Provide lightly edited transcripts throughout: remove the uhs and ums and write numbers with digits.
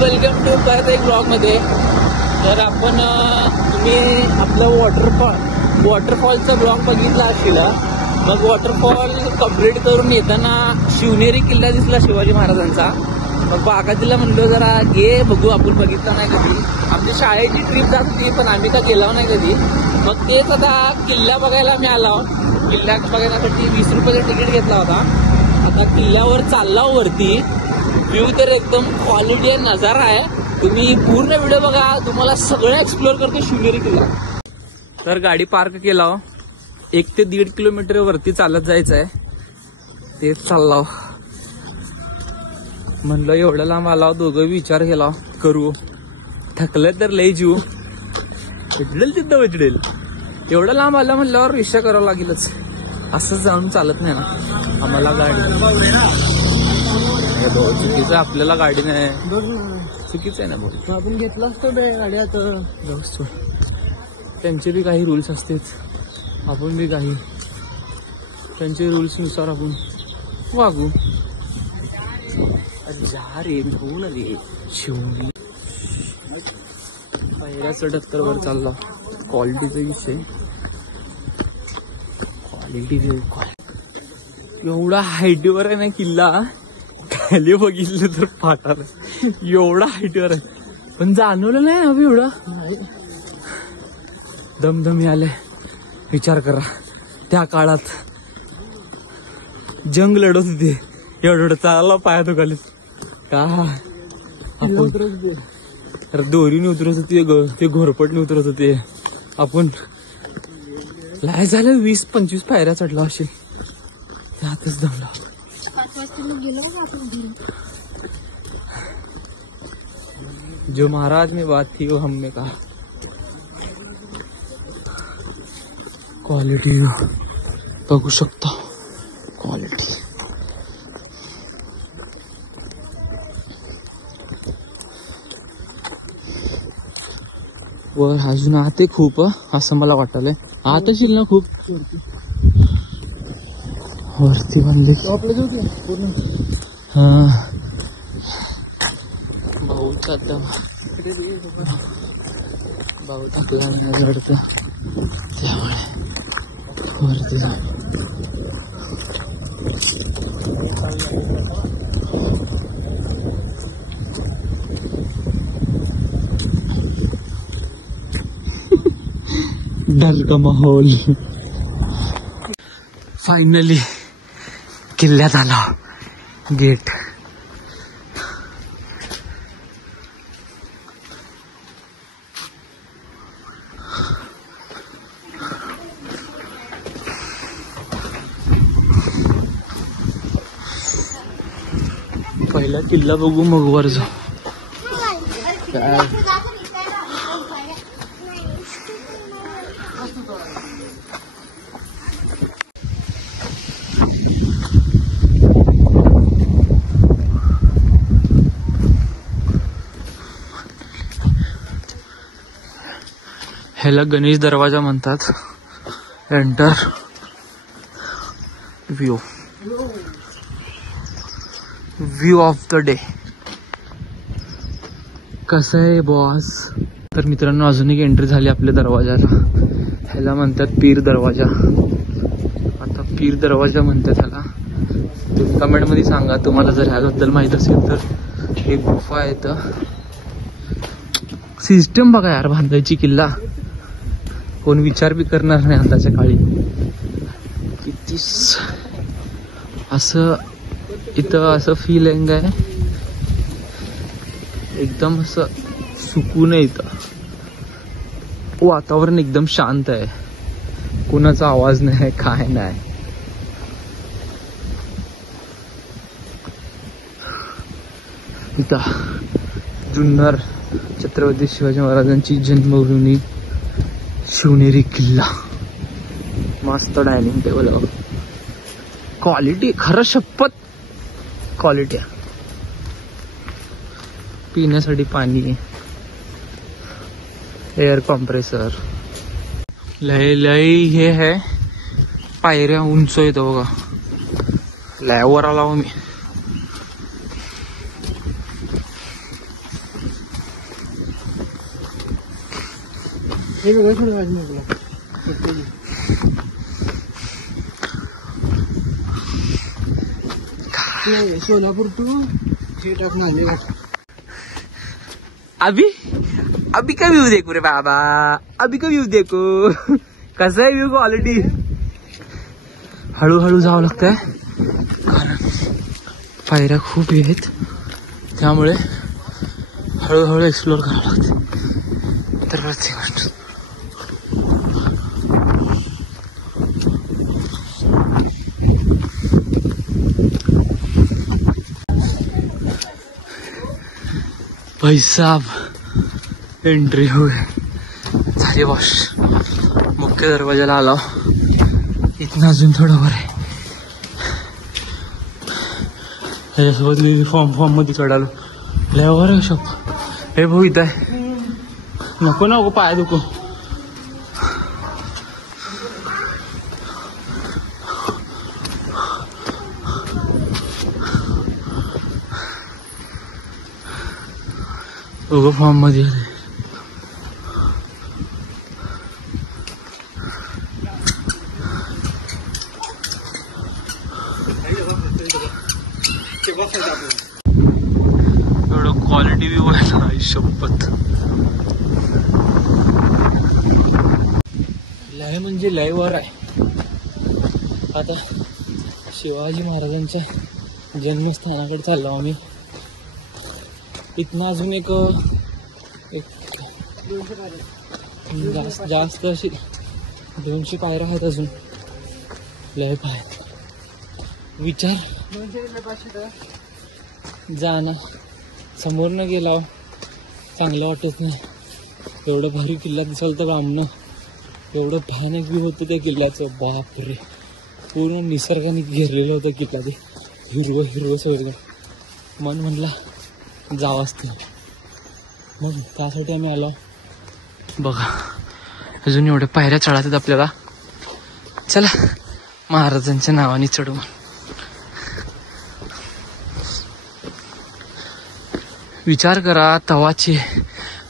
Welcome to परत एक ब्लॉगमध्ये. तर आपण तुम्ही आपलं वॉटरफॉलचा ब्लॉग बघितला असेल. मग वॉटरफॉल कंप्लीट करून येताना शिवनेरी किल्ला दिसला शिवाजी महाराजांचा. मग बागातीला म्हणलो जरा घे बघू, आपण बघितला नाही कधी. आमच्या शाळेची ट्रिप जात होती पण आम्ही का गेलो नाही कधी. मग तेच आता किल्ला बघायला मी आलो. किल्ला बघण्यासाठी 20 रुपयाचा तिकीट घेतला होता. आता किल्ल्यावर चालला वरती. व्ह्यू तर एकदम क्वालिटी आहे, नजारा आहे. तुम्ही पूर्ण व्हिडिओ बघा, तुम्हाला सगळं एक्सप्लोर करतो शिवनेरी किल्ला. तर गाडी पार्क केला. 1 ते 1.5 किलोमीटर वरती चालत जायचं आहे. तेच चालला. म्हणलं एवढं लांब आला, दोघं विचार केला करू. थकलं तर लय जीव उजडेल तिथं उजडेल. एवढं लांब आलं म्हणल्यावर रिक्षा करावं लागेलच. असंच जाऊन चालत नाही ना आम्हाला. गाडी चुकीचं, आपल्याला गाडी नाही. चुकीचं आहे ना भाऊ. आपण घेतला असतो गाडी. आता त्यांचे बी काही रूल्स असतात, आपण बी काही त्यांचे रूल्स नुसार आपण वागू. जा रे होऊन रे शिवली. पहिल्या चढत्तरवर चालला. क्वालिटीचा विषय. क्वालिटी एवढा हाईटवर आहे ना किल्ला. खाली बघितलं तर फाटार. एवढा हाईटवर आहे पण जाणवलं नाही अभि एवढा. दमदमी आले. विचार करा त्या काळात जंग लढत होती. एवढं चालला पाया दुखाले का. आपण दोरीने उतरत होती, ते घोरपटने उतरत होते. आपण लाय झालं 20-25 पायऱ्या चढला असेल. त्यातच दमला. जो महाराज में बात थी वो हम में कहा. क्वालिटी बघू शकता. क्वालिटी वर अजून आते खूप असं मला वाटलंय. आत असेल ना खूप. वरती बांधले भाऊ भाऊ टाकला जडत त्यामुळे वरती जा. डर का माहौल. फायनली किल्ल्यात आला. गेट पहिला किल्ला बघू मग वर जाऊ. ह्याला गणेश दरवाजा म्हणतात. Enter. View of the day. कसं आहे बॉस. तर मित्रांनो अजून एक एंट्री झाली आपल्या दरवाजाला. ह्याला म्हणतात पीर दरवाजा. आता पीर दरवाजा म्हणतात ह्याला. तुम्ही कमेंट मध्ये सांगा तुम्हाला जर ह्याबद्दल माहित असेल तर. एक गुफा आहे तर सिस्टम बघा यार बांधायची. किल्ला कोण विचार बी करणार नाही आताच्या काळी. किती असं इथं असं फिलिंग आहे. एकदम असं सुकून आहे इथं. वातावरण एकदम शांत आहे. कोणाचा आवाज नाही, काय नाही. इथं जुन्नर छत्रपती शिवाजी महाराजांची जन्मभूमी शिवनेरी किल्ला. मस्त डायनिंग टेबल. क्वालिटी खरं शपथ क्वालिटी. पिण्यासाठी पाणी. Air compressor. लय लय हे है. पायऱ्या उंच येतो बघा. लय वर आला मी. सोलापूर टू अभी अभी का व्यू देखो रे बाबा, अभी का व्यू देखो. कसा आहे व्यू क्वालिटी. हळूहळू जावं लागतंय कारण पायऱ्या खूप आहेत, त्यामुळे हळूहळू एक्सप्लोर करावं लागतं. तर भाई साहब एंट्री हो गई झाली बॉस. मुख्य दरवाजाला आलो. इथनं अजून थोडं वर आहे. त्याच्यासोबत मी फॉर्म मध्ये चढालो. लयवर आहे शॉप. हे भाऊ इथं आहे. नको नको पाय दुखो. उगं फॉर्म मध्ये एवढं क्वालिटी व्यू आहे ना शपथ. लय म्हणजे लय वर आहे. आता शिवाजी महाराजांच्या जन्मस्थानाकडे चाललो आम्ही. इथनं अजून एक जास्त अशी 200 पायऱ्या आहेत अजून. लय पाय विचार जाना समोर न गेला चांगलं वाटत नाही. एवढं भारी किल्ला दिसाल तर आमनं एवढं भयानक व्यू होतं त्या किल्ल्याचं. बापरे, पूर्ण निसर्गाने घेरलेलं होतं किल्ला. ते हिरवं हिरवं सगळं. मन म्हणला जावं असतं. मग त्यासाठी आम्ही आलो. बघा अजून एवढ्या पायऱ्या चढायच्यात आपल्याला. चला महाराजांच्या नावाने चढू. विचार करा तवाचे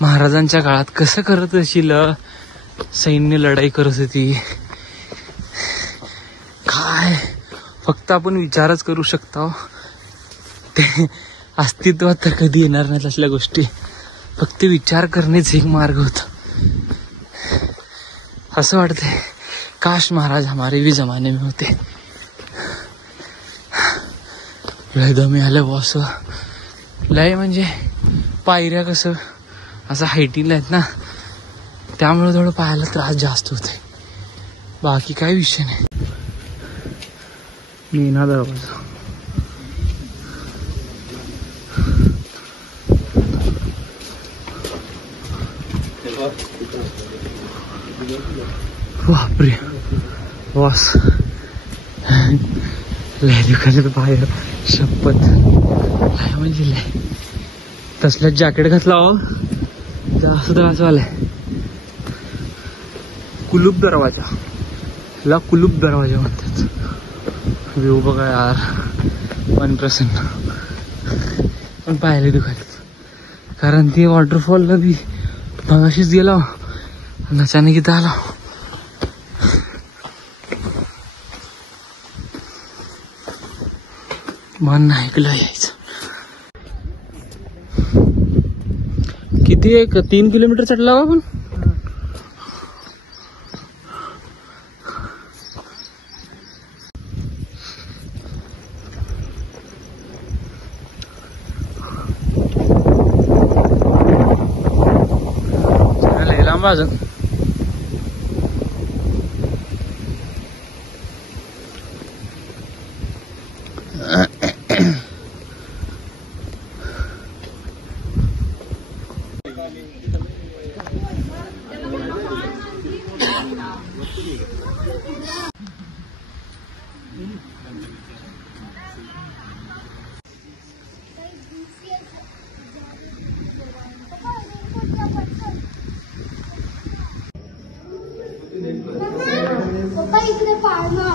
महाराजांच्या काळात कसं करत असेल. सैन्य लढाई करत होती काय. फक्त आपण विचारच करू शकतो. ते अस्तित्वात तर कधी येणार नाहीत असल्या गोष्टी. फक्त विचार करण्याच एक मार्ग होता. असं वाटतंय काश महाराज हमारे भी जमाने में होते. लय दमी आलं बॉस. लय म्हणजे पायऱ्या कसं असं हायटीला आहेत ना, त्यामुळे थोडं पायाला त्रास जास्त होतोय. बाकी काय विषय नाही. मीना दरवाजा बापरे बॉस लय दुकानात बाहेर शपथ. काय म्हणजे लय तसलं जॅकेट घातला हो जास्त त्रास वालाय. कुलूप दरवाजा, ला कुलूप दरवाजा म्हणतात. व्यू बघा यार मन प्रसन्न. पण पाहिले दुखायला कारण ते वॉटरफॉलला बी मगाशीच गेला अचानक इथं आला. मन नाही ऐकलं यायचं. किती एक 3 किलोमीटर चढला आपण. लांब अजून. पप्पा इकडे पाळणा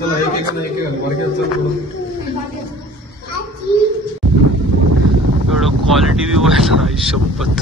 चला एक वर घ्या चल पुढं. एवढं क्वालिटी व्ह्यू आहे ना शपथ.